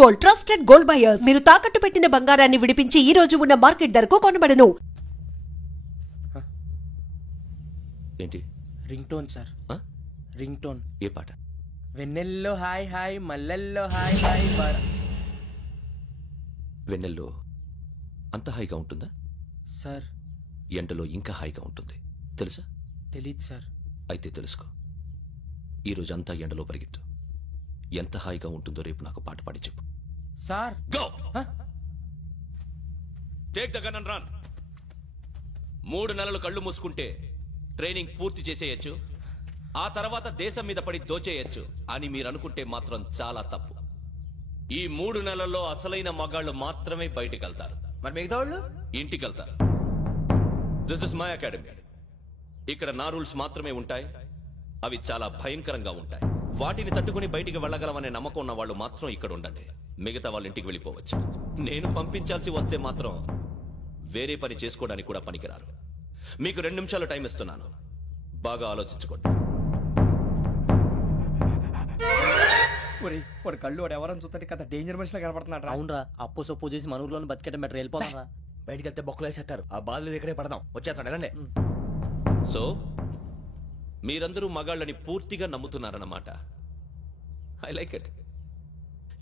Gold trusted gold buyers. మీరు తాకట్టు పెట్టిన బంగారాన్ని విడిపించి ఈ రోజు ఉన్న మార్కెట్ ధరకు కొనబడను. ఏంటి ring tone sir? Ring tone. ఏ పాట? వెన్నెల్లో హాయ్ హాయ్ మల్లెల్లో హాయ్ హాయ్ వెన్నెల్లో అంత హాయిగా ఉంటుందా సార్? ఎండలో ఇంకా హాయిగా ఉంటుంది తెలుసా? తెలీదు సార్. అయితే తెలుసుకో. ఈరోజు అంతా ఎండలో పరిగెత్తు. ఎంత హాయిగా ఉంటుందో రేపు నాకు పాట పాడి చెప్పు. Sir go take the gun and run. 3 నెలలు కళ్ళు మూసుకుంటే ట్రైనింగ్ పూర్తి చేసేయచ్చు, ఆ తర్వాత దేశం మీద పడి దోచేయచ్చు అని మీరు అనుకుంటే మాత్రం చాలా తప్పు. ఈ 3 నెలల్లో అసలైన మగాళ్ళు మాత్రమే బయటికి వెళ్తారు. మరి మిగతా వాళ్ళు ఇంటికి వెళ్తారు. This is my academy. ఇక్కడ నా రూల్స్ మాత్రమే ఉంటాయి. అవి చాలా భయంకరంగా ఉంటాయి. వాటిని తట్టుకుని బయటికి వెళ్ళగలమనే నమ్మకం ఉన్న వాళ్ళు మాత్రం ఇక్కడ ఉండండి. మిగతా వాళ్ళు ఇంటికి వెళ్ళిపోవచ్చు. నేను పంపించాల్సి వస్తే మాత్రం వేరే పని చేసుకోవడానికి కూడా పనికిరారు. మీకు 2 నిమిషాలు టైం ఇస్తున్నాను. బాగా ఆలోచించుకోండి. వాడు కళ్ళు వాడు ఎవరని చూస్తే కదా డేంజర్ మనిషిలో కనపడుతున్నాడు. అవునరా, అప్పు సొప్పు చేసి మన ఊర్లో బతికేయడం బెటర్. వెళ్ళిపోతారా? బయటికి వెళ్తే బొక్కలు వేసేస్తారు. ఆ బాధలు ఇక్కడే పడదాం. వచ్చేస్తాడు వెళ్ళండి. సో మీరందరూ మగాళ్ళని పూర్తిగా నమ్ముతున్నారన్నమాట. I like it.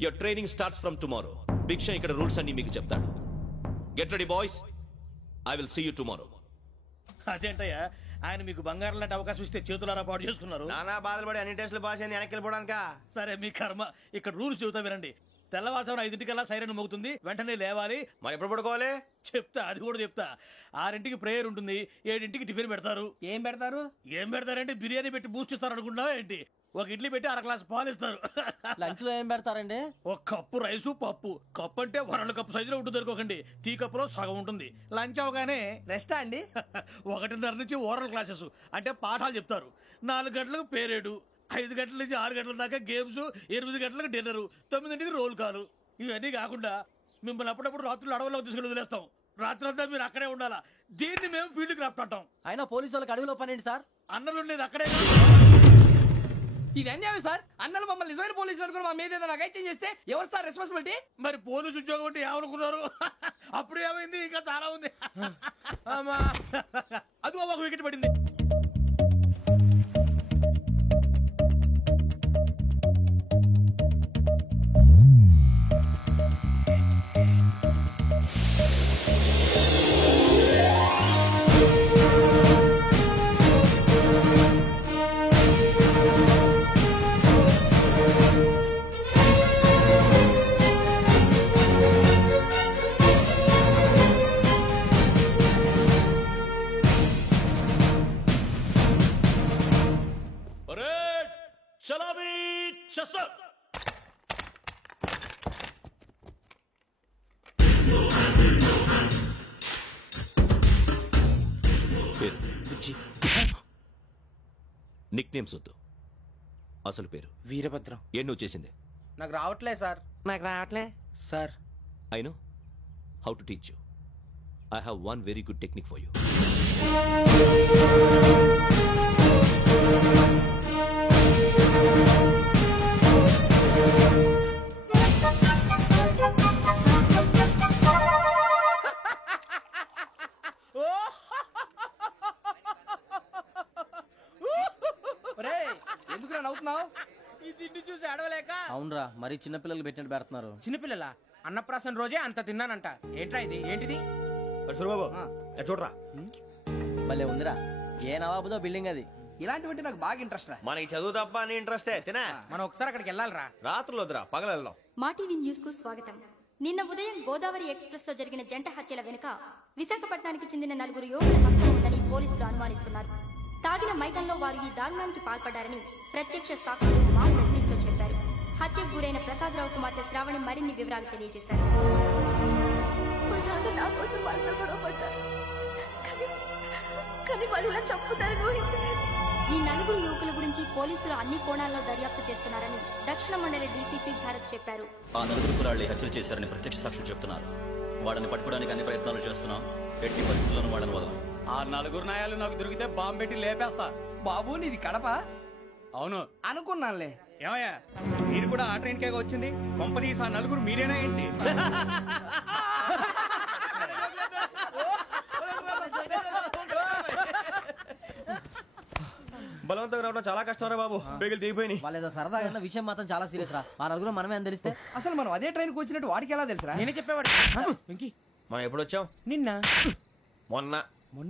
Your training starts from tomorrow. భిక్ష ఇక్కడ రూల్స్ అన్ని మీకు చెప్తాడు. Get ready boys. I will see you tomorrow. అదేంటయ్యా, ఆయన మీకు బంగారం లాంటి అవకాశం ఇస్తే చేతులారా పాటు చేసుకున్నారు. నానా బాధలు పడి అన్ని టెస్టులు పాస్ అయింది, వెనక్కి వెళ్ళిపోవడానికా? సరే మీ కర్మ. ఇక్కడ రూల్స్ చెబుతా వినండి. తెల్లవారుజామున 5 సైరన్ మోగుతుంది, వెంటనే లేవాలి. మరి ఎప్పుడు పడుకోవాలి? చెప్తా, అది కూడా చెప్తా. 6 ప్రేయర్ ఉంటుంది, 7 టిఫిన్ పెడతారు. ఏం పెడతారు? ఏం పెడతారంటే బిర్యానీ పెట్టి బూస్ట్ ఇస్తారు అనుకుంటున్నావా ఏంటి? ఒక ఇడ్లీ పెట్టి 1 గ్లాస్ పాలు ఇస్తారు. లంచ్ లో ఏం పెడతారండి? ఒక కప్పు రైసు పప్పు. కప్పు అంటే 1 కప్పు సైజులో ఉంటుంది అనుకోకండి. టీ కప్పులో సగం ఉంటుంది. లంచ్ అవగానే రెస్టా అండి? 1:30 నుంచి ఓరల్ క్లాసెస్ అంటే పాఠాలు చెప్తారు. 4 గంటలకు పేరేడు, 5 గంటల నుంచి 6 గంటల దాకా గేమ్స్, 8 గంటలకు డిన్నర్, 9 రోల్ కాలు. ఇవన్నీ కాకుండా మిమ్మల్ని అప్పుడప్పుడు రాత్రులు అడవుల్లో తీసుకెళ్ళి వదిలేస్తాం. రాత్రంతా మీరు అక్కడే ఉండాలా. దీన్ని మేము ఫీల్డ్ క్రాఫ్ట్ అంటాం. అయినా పోలీసు వాళ్ళకి అడవిలో పని ఏంటి సార్? అన్నలు ఉండేది అక్కడే. ఇది అన్యాయం సార్. అన్నలు మమ్మల్ని నిజమైన పోలీసులు అనుకుని మా మీద ఏదైనా అగైత్యం చేస్తే ఎవరు సార్ రెస్పాన్సిబిలిటీ? మరి పోలీసు ఉద్యోగం అంటే ఏమనుకున్నారు? అప్పుడు ఏమైంది, ఇంకా చాలా ఉంది. అది ఒక వికెట్ పడింది. నిక్ నేమ్స్ వద్దు, అసలు పేరు. వీరభద్రం. ఏం నువ్వు చేసింది? నాకు రావట్లే సార్. నాకు రావట్లే sir. I know how to teach you. I have one very good technique for you. ఎందుకు నవ్వుతున్నావు? ఈ తిండి చూసి అడవలేక. అవునరా, మరి చిన్నపిల్లలు పెట్టినట్టు పెడుతున్నారు. చిన్నపిల్లల అన్నప్రాసన రోజే అంత తిన్నానంట. ఏంట్రా ఇది? ఏంటిది? సూరిబాబు చూడరా. భలే ఉందిరా. ఏ నవాబుదో బిల్డింగ్ అది. ఇలాంటివంటే నాకు బాగా ఇంట్రెస్ట్ రా. మనకి చదువు తప్ప అని ఇంట్రెస్టే. తినా మనం ఒకసారి అక్కడికి వెళ్ళాలిరా. రాత్రులు వద్దురా, పగలు వెళ్దాం. మా టీవీ న్యూస్ కు స్వాగతం. నిన్న ఉదయం గోదావరి ఎక్స్ప్రెస్ లో జరిగిన జంట హత్యల వెనుక విశాఖపట్నానికి చెందిన 4 యువకుల హస్తం ఉందని పోలీసులు అనుమానిస్తున్నారు. తాగిన మైకంలో వారు ఈ దారుణానికి పాల్పడ్డారని ప్రత్యక్ష సాక్షులు మా ప్రతినిధితో చెప్పారు. హత్యకు గురైన ప్రసాదరావు కుమార్తె శ్రావణి మరిన్ని వివరాలు తెలియజేశారు. ఈ 4 యువకుల గురించి పోలీసులు అన్ని కోణాల్లో దర్యాప్తు చేస్తున్నారని దక్షిణ మండలి డీసీపీ భరత్ చెప్పారు. ఆ 4 కుర్రాళ్లు హత్యలు చేశారని ప్రత్యక్ష సాక్షులు చెప్తున్నారు. వాళ్ళని పట్టుకోవడానికి అన్ని ప్రయత్నాలు చేస్తున్నాం. ఎట్టి పరిస్థితుల్లోనూ వాళ్ళని వదలం. ఆ 4 నాయాలు నాకు దొరికితే బాంబు పెట్టి లేపేస్తా. బాబు నీది కడప? అవును అనుకున్నానులే. ఏమయ్యా మీరు కూడా ఆ ట్రైన్ కేగా వచ్చింది కంపెనీస్ ఆ నలుగురు మీరేనా ఏంటి? బలవంతంగా రావడం చాలా కష్టం రా బాబు. బేగులు దిగిపోయినాయి. వాళ్ళేదో సరదాగా విషయం మాత్రం చాలా సీరియస్ రా. ఆ నలుగురు మనమే అని తెలిస్తే అసలు మనం అదే ట్రైన్ కి వచ్చినట్టు వాడికి ఎలా తెలుసురా? నేనే చెప్పేవాడు. వెంకీ మనం ఎప్పుడు వచ్చాం? నిన్న మొన్న.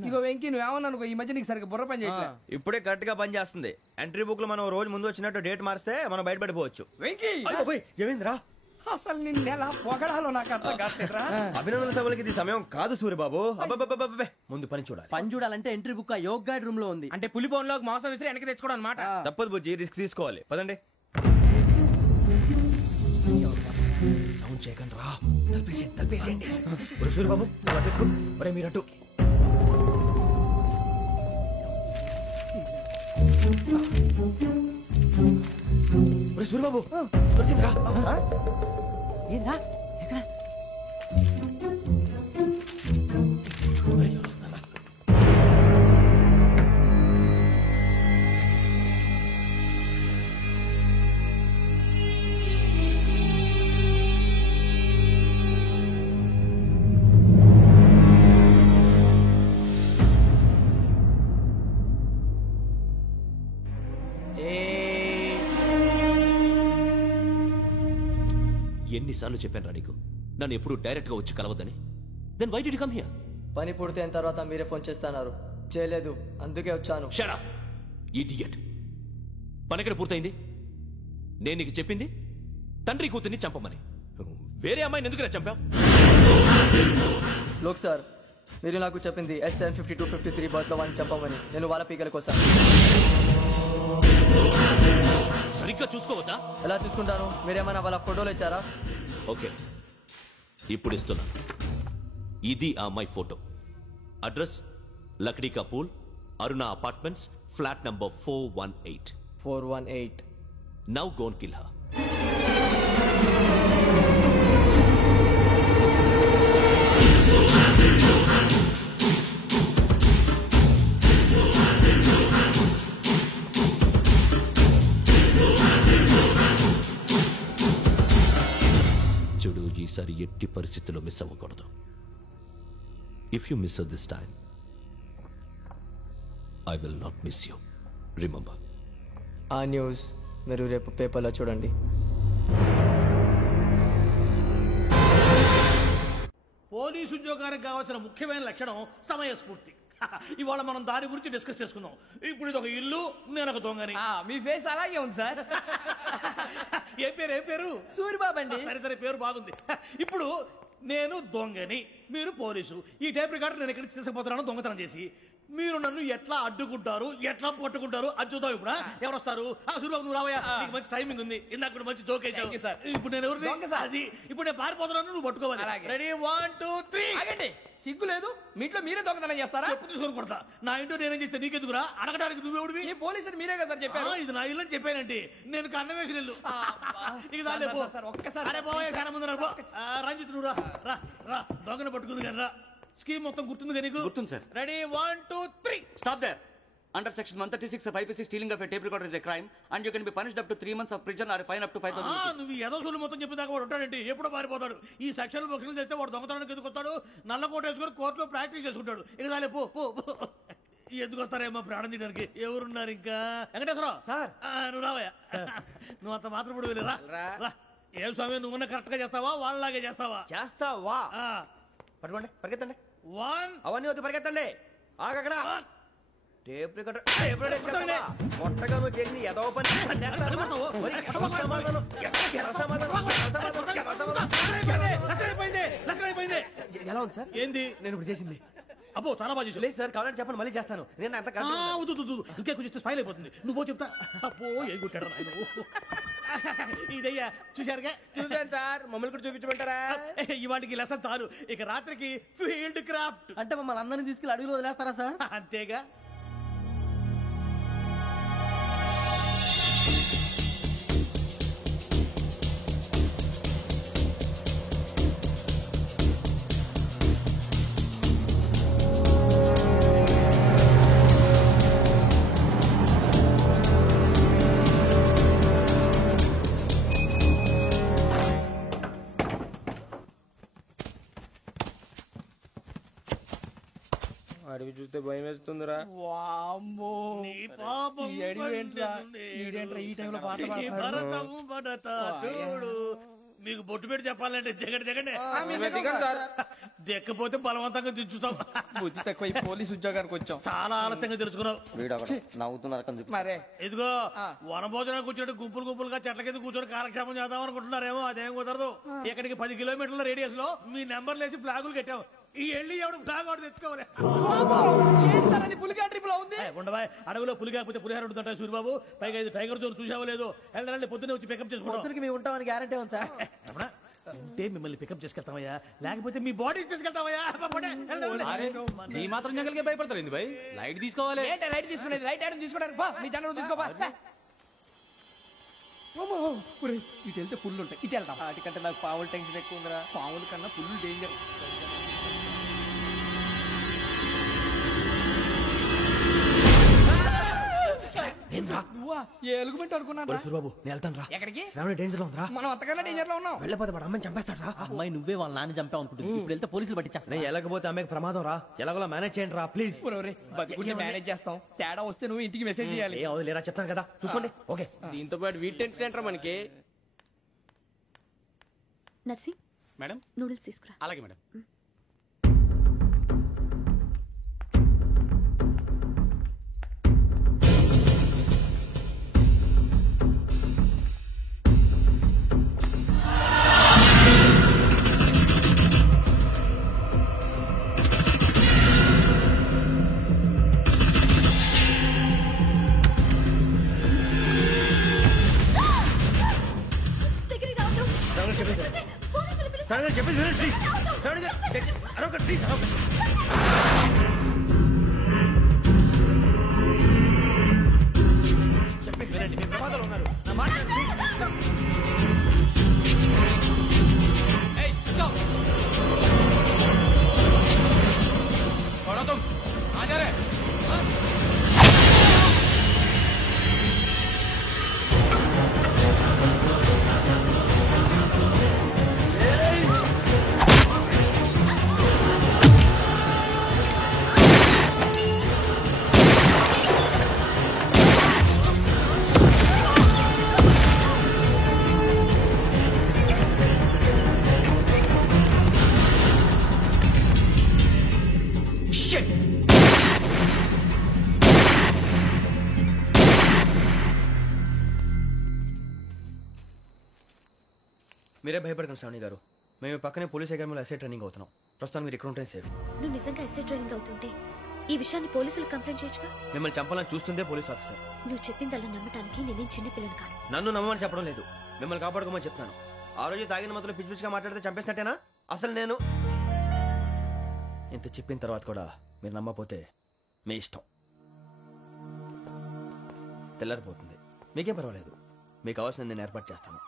ఇగో వెంకీ నువ్వేమన్నా అనుకో, ఈ మధ్య నీకు సరిగ్గా బుర్ర పని చేయట్లే. ఇప్పుడే కరెక్ట్ గా పని చేస్తుంది. ఎంట్రీ బుక్ లో మనం రోజు ముందు వచ్చినట్టు డేట్ మారిస్తే మనం బయటపడిపోవచ్చు. వెంకీ ఏమైందిరా? అసలు నిన్న ఎలా పొగడాలో నాకు అర్థం కాట్లేదురా. అభినందన సభలకి ఇది సమయం కాదు సూర్యబాబు. అబ్బబ్బబ్బబ్బబ్బే, ముందు పని చూడాలి. పని చూడాలంటే ఎంట్రీ బుక్ ఆ యోగ్ గైడ్ రూమ్ లో ఉంది. అంటే పులి బోన్ లోకి మాంసం విసిరి వెనక్కి తెచ్చుకోవడం అనమాట. తప్పదు బుజ్జి, రిస్క్ తీసుకోవాలి. పదండి. సౌండ్ చేయకండి రా. తలపేసేయండి. సూర్యబాబు ఒరే మీరటు. సూర్యబాబు దొరికిందిరా. ఏంద్రా ఎక్కడ? ఎన్నిసార్లు చెప్పాను నీకు నన్ను ఎప్పుడు డైరెక్ట్ గా వచ్చి కలవద్దని? Then why did you come here? పని పూర్తయిన తర్వాత మీరే ఫోన్ చేస్తున్నారు. చేయలేదు, అందుకే వచ్చాను. Shut up idiot. పని ఎక్కడ పూర్తయింది? నేను నీకు చెప్పింది తండ్రి కూతుర్ని చంపమని. వేరే అమ్మాయిని ఎందుకు చంపావు? లోక్ సార్, మీరు నాకు చెప్పింది SN 5253 బర్త్ లో వాడిని చంపమని. నేను వాళ్ళ పీకల కోసం. సరిగ్గా చూసుకోవద్దా? ఎలా చూసుకుంటాను? మీరేమైనా వాళ్ళ ఫోటోలు ఇచ్చారా? ఓకే, ఇప్పుడు ఇస్తున్నా. ఇది ఆ అమ్మాయి ఫోటో. అడ్రస్ లక్డీ కా pool, Aruna apartments, flat number 418. 418. Now go and kill her. చూడు, ఈసారి ఎట్టి పరిస్థితుల్లో మిస్ అవ్వకూడదు. If you miss this time I will not miss you. Remember. ఆ న్యూస్ మీరు రేపు పేపర్లో చూడండి. పోలీసు ఉద్యోగానికి కావాల్సిన ముఖ్యమైన లక్షణం సమయస్ఫూర్తి. ఇవాళ మనం దాని గురించి డిస్కస్ చేసుకుందాం. ఇప్పుడు ఇది ఒక ఇల్లు, నేను ఒక దొంగని. మీ ఫేస్ అలాగే ఉంది సార్. ఏ పేరు? సూరిబాబు అండి. సరే పేరు బాగుంది. ఇప్పుడు నేను దొంగని, మీరు పోలీసు. ఈ టైప్ రికార్డు నేను ఎక్కడికి తీసుకుపోతున్నాను దొంగతనం చేసి. మీరు నన్ను ఎట్లా అడ్డుకుంటారు, ఎట్లా పట్టుకుంటారు అది చూద్దాం. ఇప్పుడు ఎవరు వస్తారు? సూరిబాబు నువ్వు రావయ్యా, నీకు మంచి టైమింగ్ ఉంది. ఇందాక మంచి జోక్ వేసావు సార్. ఇప్పుడు నేను ఎవరు? అది ఇప్పుడు నేను పారిపోతున్నాను, నువ్వు పట్టుకోవాలి. రెడీ 1 2 3. ఆగండి, సిగ్గు లేదు? మీ ఇంట్లో మీరే దొంగతనం చేస్తారా? చెప్పు తీసుకొని కొడతా. నా ఇంట్లో నేనేం చేస్తే నీకెందుకురా? అడగడానికి నువ్వెవడివి? ఈ పోలీసులు మీరే కదా సార్ చెప్పారు. ఇది నా ఇల్లు అని చెప్పానండి. నేను కన్న వేసిన ఇల్లు. ఇక ఒక్కసారి రంజిత్ నువ్వు రా. దొంగను పట్టుకుంది కానీ రా. స్కీమ్ మొత్తం గుర్తుంది కానీ నీకు? గుర్తుంది sir. Ready 1 2 3. Stop there. Under section 136 of IPC, stealing of a tape recorder is a crime and you can be punished up to 3 months of prison or a fine up to 5,000 rupees. నువ్వు ఏదో సూలు మొత్తం చెప్పేదాకా వాడు ఉంటాడండి. ఎప్పుడో పారిపోతాడు. ఈ section బుక్స్లు చేస్తే వాడు దొంగతనానికి ఎందుకు వస్తాడు? నల్ల కోట వేసుకొని కోర్టులో ప్రాక్టీస్ చేసుకుంటాడు. ఇక చాలే పో. ఎందుకు వస్తారేమో ప్రాణం తీయడానికి. ఎవరున్నారు ఇంకా? వెంకటేశ్వరరావు సార్, నువ్వు రావయ్యా. నువ్వు అంత మాత్రం ఇప్పుడు వెళ్ళి రా. ఏం స్వామి, నువ్వున్న కరెక్ట్ గా చేస్తావా వాళ్ళలాగే చేస్తావా? చేస్తావా? పట్టుకోండి, పరిగెత్తండి. 1 అవన్నీ వద్దు, పరిగెత్తండి. ఆగక్కడ టేప్ రికార్డర్ కొట్టగా నువ్వు చేసిన ఏదో పని. ఎలా ఉంది సార్? ఏంది నేను ఇప్పుడు చేసింది? అబ్బో చాలా బాగా చేసావు. లేదు సార్, కావాలంటే చెప్పండి, మళ్ళీ చేస్తాను. నేను అంత ఇంకే కొంచెం స్మైల్ అయిపోతుంది. నువ్వు చెప్తా. అబ్బో ఏ కొట్టాడు నాయన. ఇదయ్యా చూశారుగా? చూసాను సార్. మమ్మల్ని కూడా చూపించమంటారా? ఇవాటికి లెసన్ చాలు. ఇక రాత్రికి ఫీల్డ్ క్రాఫ్ట్. అంటే మమ్మల్ని అందరినీ తీసుకెళ్ళి అడుగులో వదిలేస్తారా సార్? అంతేగా. అడవి చూస్తే భయం వేస్తుందిరా. వామ్మో నీ పాపం ఈ అడవి ఏంట్రా? ఈడేంట్రా ఈ టైంలో పాట పాడుతున్నాడు? భరతము భరత చూడు. మీకు బొట్టు పెట్టి చెప్పాలంటే దిగండి దిక్కపోతే బలవంతంగా దించుతాం. బుద్ధి తక్కువ ఈ పోలీస్ ఉద్యోగానికి వచ్చాం. చాలా ఆలస్యంగా తెలుసుకున్నావు. నవ్వుతున్నారు మరే ఇదిగో వనభోజనం కూర్చొని గుంపులుగా చెట్ల కింద కూర్చొని కాలక్షేపం చేద్దాం అనుకుంటున్నారేమో. అదేం కుదరదు. ఇక్కడికి 10 కిలోమీటర్ల రేడియస్ లో మీ నెంబర్లు వేసి ఫ్లాగులు కట్టాం. ఈ వెళ్ళి ఎవడు ఫ్లాగ్ ఒకటి తెచ్చుకోవాలి. సార్ అది పులిగా ట్రిప్ లో ఉంది. ఉండవా అడవిలో పులి కాకపోతే పులిహార ఉంటుంటా సూరిబాబు. పైగా ఇది టైగర్ జోన్ చూసావో లేదో. వెళ్ళండి పొద్దున్నే వచ్చి పికప్ చేసుకుంటాం. మేము ఉంటామని గ్యారంటీ ఉంది సార్. ఉంటే మిమ్మల్ని పికప్ చేసుకెళ్తామయ్యా, లేకపోతే మీ బాడీ తీసుకెళ్తామయ్యా. ఈ మాత్రం జంగల్కే భయపడతారు ఏంది భయ్? లైట్ తీసుకోవాలి. లైట్ తీసుకునేది లైట్ ఆడని తీసుకోవడానికి బా నీ జంగల్ తీసుకోబా. ఇటు వెళ్తే పుల్లు ఉంటాయి, ఇటు వెళ్తాం. వాటికంటే నాకు పావులు టెన్షన్ ఎక్కువ ఉందిరా. పాముల కన్నా పుల్లు డేంజర్. ఎలుగుబెట్టి అనుకున్నాను. సూరిబాబు నేను వెళ్తాను రా. ఎక్కడికి? శ్రావణి డేంజర్ లో ఉందిరా. మనం అంతకన్నా డేంజర్ లో ఉన్నాం. వెళ్ళపోతే వాడు అమ్మాయిని చంపేస్తాడు రా. అమ్మాయి నువ్వే వాళ్ళ నాన్న చంపావు అనుకుంటుంది. ఇప్పుడు వెళ్తే పోలీసులు పట్టించేస్తా. నేను వెళ్ళకపోతే అమ్మాయికి ప్రమాదం రా. ఎలాగోలా మేనేజ్ చేయండి రా ప్లీజ్. బతుకుంటే మేనేజ్ చేస్తాం. తేడా వస్తే నువ్వు ఇంటికి మెసేజ్ చేయాలి. ఏ అవలేరా చెప్తాను కదా చూసుకోండి. ఓకే దీంతో పాటు వీటి టెన్షన్ ఏంట్రా మనకి. నర్సి మేడం నూడిల్స్ తీసుకురా. అలాగే మేడం. చెప్పేది ప్లీజ్. అరొక ప్లీజ్ చెప్పేది వినండి. మీరు ప్రమాదాలు ఉన్నారు. నా మాట మీరే భయపడకండి శ్రావణి గారు. మేము పక్కనే పోలీస్ అకాడమీలో ఎస్ఐ ట్రైనింగ్ అవుతున్నాం. ప్రస్తుతం మీరు ఇక్కడ ఉంటే సేఫ్. నువ్వు నిజంగా ఎస్ఐ ట్రైనింగ్ అవుతుంటే ఈ విషయాన్ని పోలీసులకు కంప్లైంట్ చేయొచ్చుగా. మిమ్మల్ని చంపాలని చూస్తుందే పోలీస్ ఆఫీసర్. నువ్వు చెప్పిందల్లా నమ్మటానికి నేనేం చిన్న పిల్లని కాను. నన్ను నమ్మమని చెప్పడం లేదు, మిమ్మల్ని కాపాడుకోమని చెప్తాను. ఆ రోజు తాగిన మొదలు పిచ్చి పిచ్చిగా మాట్లాడితే చంపేసినట్టేనా? అసలు నేను ఇంత చెప్పిన తర్వాత కూడా మీరు నమ్మపోతే మీ ఇష్టం. తెల్లారిపోతుంది, మీకేం పర్వాలేదు. మీకు కావాల్సిన నేను ఏర్పాటు చేస్తాను.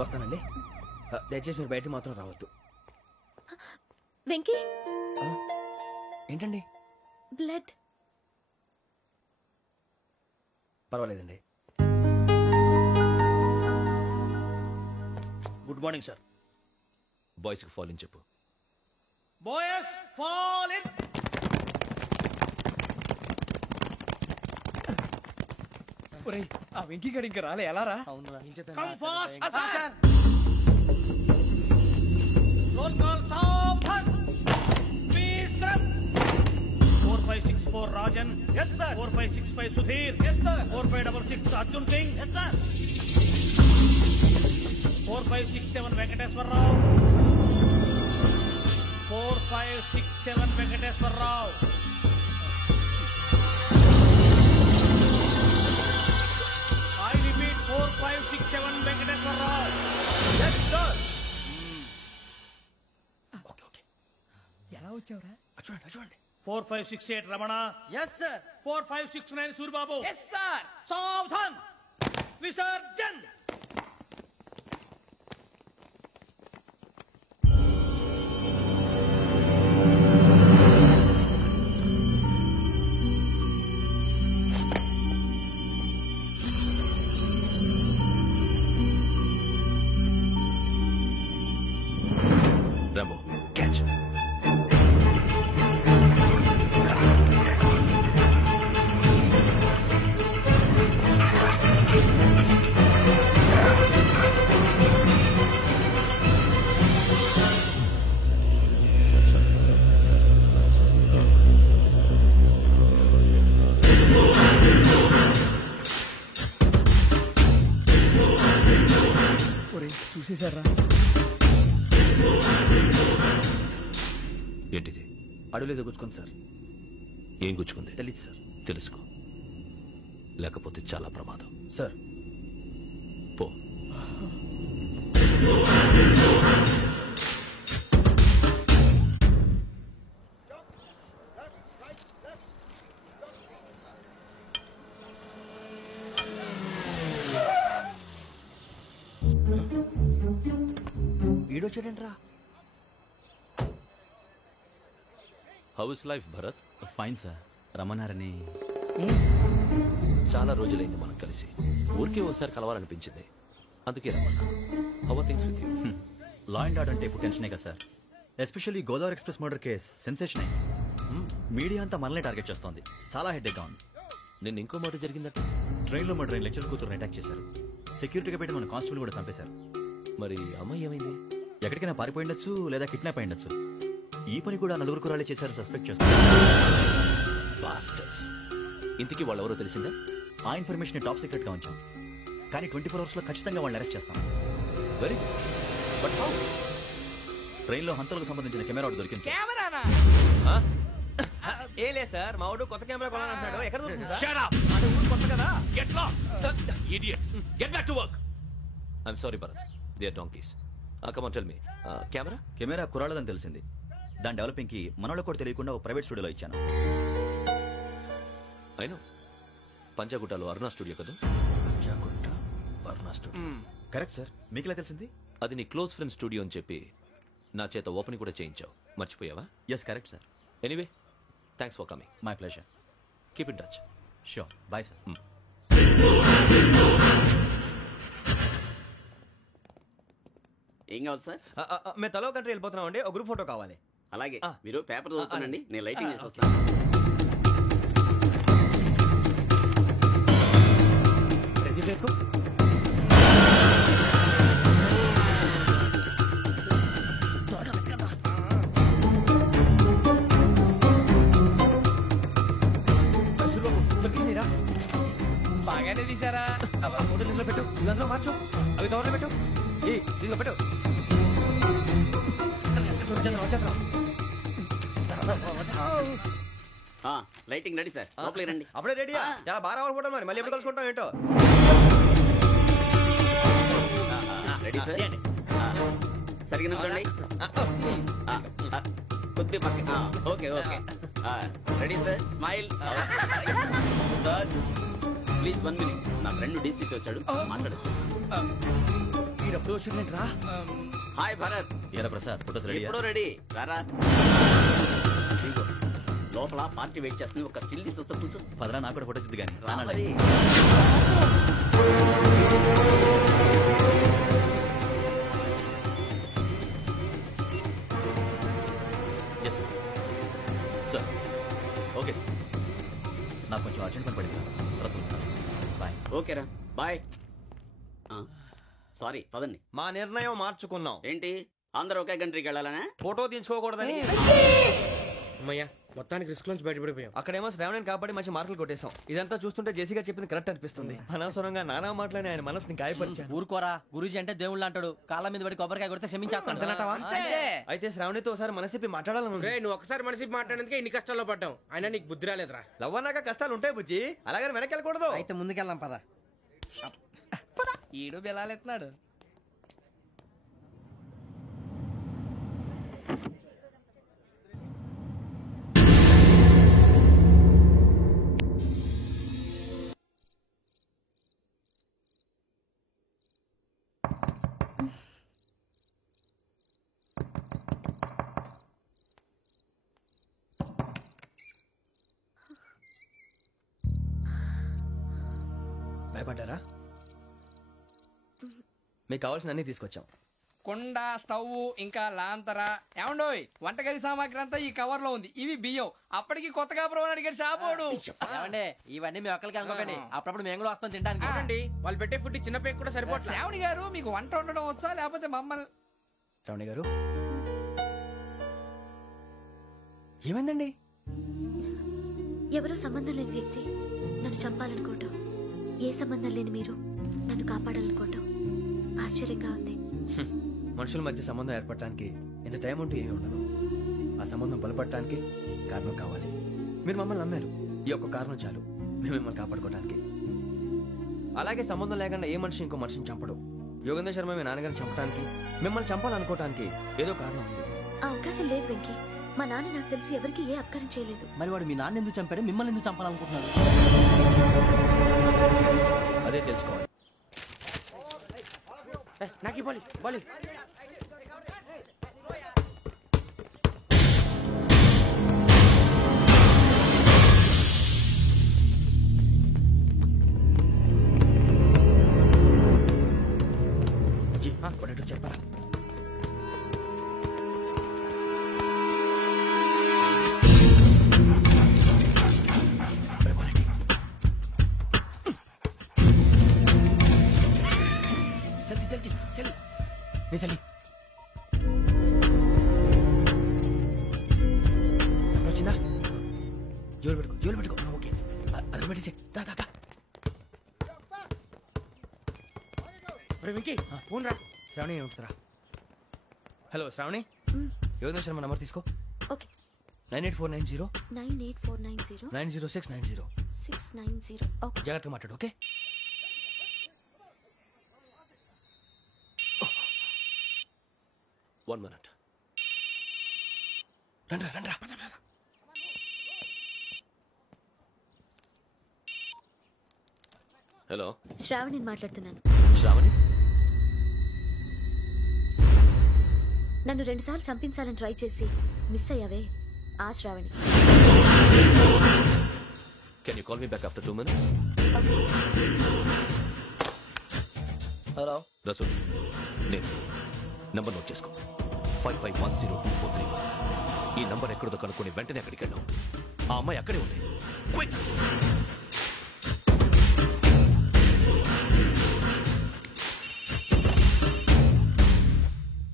వస్తానండి. దయచేసి మీరు బయట మాత్రం రావద్దు. వెంకీ ఏంటండి? బ్లడ్. పర్వాలేదండి. Good morning sir. బాయ్స్ కి ఫాల్ ఇన్ చెప్పు. Boys fall in. ఒరేయ్ ఆ వెంకీ గడి ఇంకా రాలే. ఎలా రా? Come fast sir. Roll call సావధాన్. Mister 4564 Rajan. yes sir. 4565 Sudheer. yes sir. 4566 Arjun Singh. yes sir. 4567 Venkateswararao. 4567 Venkateswararao. I repeat 4567 Venkateswararao. yes sir. Okay okay. ఎలా వచ్చావురా? చూడండి చూడండి. 4568 Ramana. yes sir. 4569 Suribabu. yes sir. సావధాన్. విసర్జన్. రాంబో చూసేశారా? ఏంటిది? అడవిలో గుచ్చుకుంది సార్. ఏం గుచ్చుకుంది? తెలీదు సార్. తెలుసుకో, లేకపోతే చాలా ప్రమాదం. సార్ పో. ఈడొచ్చాడేంట్రా? How is life Bharat? Fine sir. రమ్మన్నారని. చాలా రోజులైంది మనం కలిసి. ఊరికే ఒకసారి కలవాలనిపించింది, అందుకే రమ్మన్నా. How are things with you? Law and order అంటే ఇప్పుడు టెన్షనే కదా sir. Especially Godavari express murder case sensation. Media అంతా మనల్ని టార్గెట్ చేస్తోంది. చాలా హెడ్ఏక్గా ఉంది. నిన్న ఇంకో మాట జరిగిందట. ట్రైన్లో మా ట్రైన్ లెక్చర్ కూతురుని అటాక్ చేశారు. సెక్యూరిటీగా పెట్టి మన కానిస్టేబుల్ కూడా చంపేశారు. మరి అమ్మాయి ఏమైంది? ఎక్కడికైనా పారిపోయిండొచ్చు, లేదా కిడ్నాప్ అయ్యిండొచ్చు. ఈ పని కూడా నలుగురు కురాలే చేశారు సస్పెక్ట్ చేస్తారు. బాస్టర్స్. ఇంతకీ వాళ్ళెవరో తెలిసిందా? ఆ ఇన్ఫర్మేషన్ టాప్ సీక్రెట్ గా ఉంచాం, కానీ 24 hours లో ఖచ్చితంగా వాళ్ళని అరెస్ట్ చేస్తాం. Very but how? ట్రైన్లో హంతలకు సంబంధించిన కెమెరా ఒకటి దొరికింది. కెమెరానా? ఏలే సార్, మా వాడు కొత్త కెమెరా కొనాలంటున్నాడు. ఎక్కడ దొరుకుతుంది సార్? Shut up! అంటే ఊరు కొత్త కదా. Get lost! Idiots! Get back to work! I'm sorry, Bharat. They are donkeys. Come on, tell me. Camera? Camera కురాలదని తెలిసింది. దాని డెవలపింగ్ కి మనలో కూడా తెలియకుండా ఒక ప్రైవేట్ స్టూడియోలో ఇచ్చాను. I know. పంజాగుట్టలో అరుణా స్టూడియో కదా? Panjagutta Aruna studio. Correct sir. మీకు ఎలా తెలిసింది? అది నీ క్లోజ్ ఫ్రెండ్ స్టూడియో అని చెప్పి నా చేత ఓపెనింగ్ కూడా చేయించావు. మర్చిపోయావా? Yes correct sir. Anyway, thanks for coming. My pleasure. Keep in touch. Sure. Bye sir. ఏం కావాలి సార్? మేము తలో కంట్రీ వెళ్ళిపోతున్నాం అండి. ఒక గ్రూప్ ఫోటో కావాలి. అలాగే, మీరు పేపర్ చదువుతానండి, నేను లైటింగ్ చేసి వస్తాను. బాగానే తీసారా? ఫోటో దీంట్లో పెట్టు, దీంట్లో మార్చు, అవి కవర్లో పెట్టు, దీంట్లో పెట్టు. లైటింగ్ రెడీ సార్, లోపలికి రండి. అప్పుడే రెడీ? చాలా బాగా రావాలి ఫోటో. మరి మళ్ళీ ఎప్పుడు కలుసుకుంటాం ఏంటో. Ready sir. సరిగ్గా నుంచోండి. కొద్ది పక్క. Okay okay. Ready sir. Smile. Please 1 minute. నా ఫ్రెండ్ డీసీకి వచ్చాడు, మాట్లాడచ్చు. ఎప్పుడు వచ్చిందంటరా? హాయ్ భరత్. ఏరా ప్రసాద్, ఫోటోస్ రెడీ? ఎప్పుడో రెడీ. రారా. లోపల పార్టీ వెయిట్ చేస్తుంది, ఒక స్టిల్ తీసి వస్తా. కూర్చో. పదరా, నాకు కూడా ఫోటో చూద్దు కానీ. Sir okay sir. నాకు కొంచెం అర్జెంట్ పని పడింది, తర్వాత చూస్తాను. బాయ్. ఓకేరా, బాయ్. సారీ, పదండి. మా నిర్ణయం మార్చుకున్నాం. ఏంటి, అందరూ ఒకే కంట్రీకి వెళ్ళాలనే? ఫోటో తీసుకోకూడదని. అమ్మయ్యా, మొత్తానికి రిస్క్ నుంచి బయటపడిపోయాం. అక్కడేమో శ్రావణిని కాబట్టి మంచి మార్కులు కొట్టేశాం. ఇదంతా చూస్తుంటే జేసీగా చెప్పింది కరెక్ట్ అనిపిస్తుంది. అనవసరంగా నానా మాటలని ఆయన మనసుని గాయపరిచాను. ఊరుకోరా, గురూజీ అంటే దేవుళ్ళు అంటాడు. కాళ్ళ మీద పడి కొబ్బరికాయ కొడితే క్షమించేస్తాడు. అయితే శ్రావణితో ఒకసారి మనసిప్పి మాట్లాడాలను. నువ్వు ఒకసారి మనసి మాట్లాడేందుకే ఇన్ని కష్టాల్లో పడ్డాం. అయినా నీకు బుద్ధి రాలేదురా. లవ్ అన్నాక కష్టాలు ఉంటాయి బుజ్జి, అలాగని వెనక్కి వెళ్ళకూడదు. అయితే ముందుకెళ్దాం పద. ఈడు బెలాలెత్తున్నాడు. భయపడ్డారా? మీకు కావాల్సిన అన్ని తీసుకొచ్చాం. కుండ, స్టవ్, ఇంకా లాంతర. ఏమండోయ్, వంటగది సామాగ్రి అంతా ఈ కవర్ లో ఉంది. ఇవి బియ్యం. అప్పటికి కొత్తగా బ్రౌన్ అడిగాడు షాపోడు. ఏమండి, ఇవన్నీ మీ ఒక్కరికి అనుకోకండి, అప్పుడప్పుడు మేము కూడా వస్తాం తినడానికి. వాళ్ళు పెట్టే ఫుడ్ చిన్న పేరు కూడా సరిపోతుంది. శ్రావణి గారు, మీకు వంట వండడం వచ్చా, లేకపోతే మమ్మల్ని? శ్రావణి గారు, ఏమైందండి? ఎవరో సంబంధం లేని వ్యక్తి నన్ను చంపాలనుకోవటం, ఏ సంబంధం లేని మీరు నన్ను కాపాడాలనుకోవటం ఆశ్చర్యంగా ఉంది. మనుషుల మధ్య సంబంధం ఏర్పడటానికి ఇంత టైం ఉంటే ఏమీ ఉండదు. ఆ సంబంధం బలపడటానికి కారణం కావాలి. మీరు మమ్మల్ని నమ్మారు, ఈ ఒక్క కారణం చాలు మేము మిమ్మల్ని కాపాడుకోవడానికి. అలాగే సంబంధం లేకుండా ఏ మనిషి ఇంకో మనిషిని చంపడు. యోగేంద్ర శర్మ మీ నాన్నగారిని చంపడానికి, మిమ్మల్ని చంపాలనుకోవటానికి ఏదో కారణం ఉంది. ఆ అవకాశం లేదు వెంకీ. మా నాన్న నాకు తెలిసి ఎవరికి ఏ అపకారం చేయలేదు. మరి వాడు మీ నాన్న ఎందుకు చంపాడు, మిమ్మల్ని ఎందుకు చంపాలనుకుంటున్నాడు? అదే తెలుసుకోవాలి. నాకు బాలి బాలి చెప్పరా? చలి వచ్చిందా? జోలు పెట్టుకో. ఓకే, అది పెట్టేసి వెంకీ ఫోన్ రా. శ్రావణి ఉంటుందిరా. హలో శ్రావణి, యోగేంద్ర శర్మ నంబర్ తీసుకో. ఓకే. 98490 98490 90690. 690. ఓకే, జాగ్రత్తగా మాట్లాడు. ఓకే. One minute. రండ్రా. హలో, శ్రావణి మాట్లాడుతున్నాను. శ్రావణి, నన్ను 2 సార్లు చంపించాలని ట్రై చేసి మిస్ అయ్యావే, ఆ Shravani. Can you call me back after 2 minutes? Hello Rasool, నేను నంబర్ నోట్ చేసుకో. 55102434. ఈ నంబర్ ఎక్కడదో కనుక్కొని వెంటనే అక్కడికి వెళ్ళాం. ఆ అమ్మాయి అక్కడే ఉంది. క్విక్!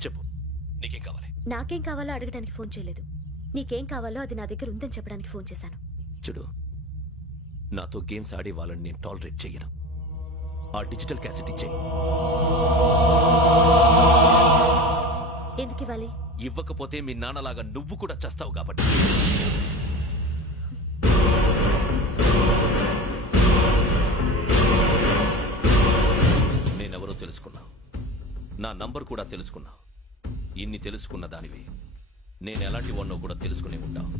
చెప్పు, నీకేం కావాలి? నాకేం కావాలో అడగడానికి ఫోన్ చేయలేదు. నీకేం కావాలో అది నా దగ్గర ఉందని చెప్పడానికి ఫోన్ చేశాను. చూడు, నాతో గేమ్స్ ఆడే వాళ్ళని నేను టాలరేట్ చెయ్యను. ఆ డిజిటల్ క్యాసెట్ ఇచ్చేయి. ఎందుకు ఇవ్వాలి? ఇవ్వకపోతే మీ నాన్నలాగా నువ్వు కూడా చస్తావు కాబట్టి. నేనెవరో తెలుసుకున్నావు, నా నంబర్ కూడా తెలుసుకున్నావు. ఇన్ని తెలుసుకున్న దానివి నేను ఎలాంటి వాడినో కూడా తెలుసుకునే ఉంటావు.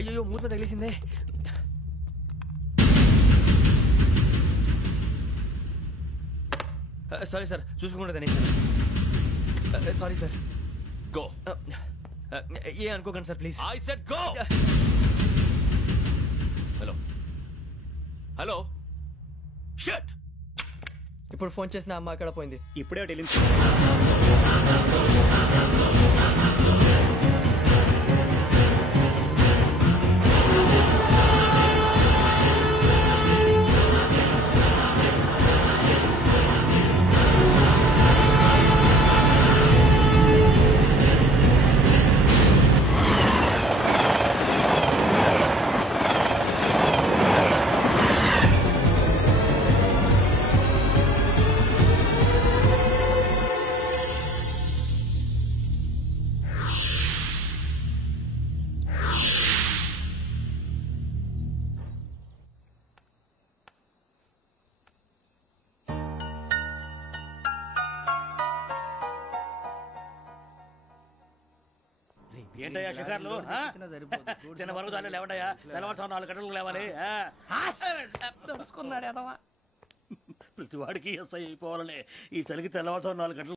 అయ్యో, మూత తగిలేసిందే. సారీ సార్, చూసుకోండి. Sorry sir. గో. ఏ అనుకోకండి sir, please. I said go. Hello. Shut. ఇప్పుడు ఫోన్ చేసిన అమ్మ అక్కడ పోయింది. ఇప్పుడే వెళ్ళింది. ఏంటయ్యా షికార్లు? చిన్న వరకు దాన్ని లేవండయ్యా. తెల్లవారుతో 4 గంటలకు లేవాలి. తెలుసుకున్నాడు ఎదవా. ప్రతి వాడికి ఎస్ఐ అయిపోవాలని ఈ చలికి తెల్లవారుతో 4 గంటలు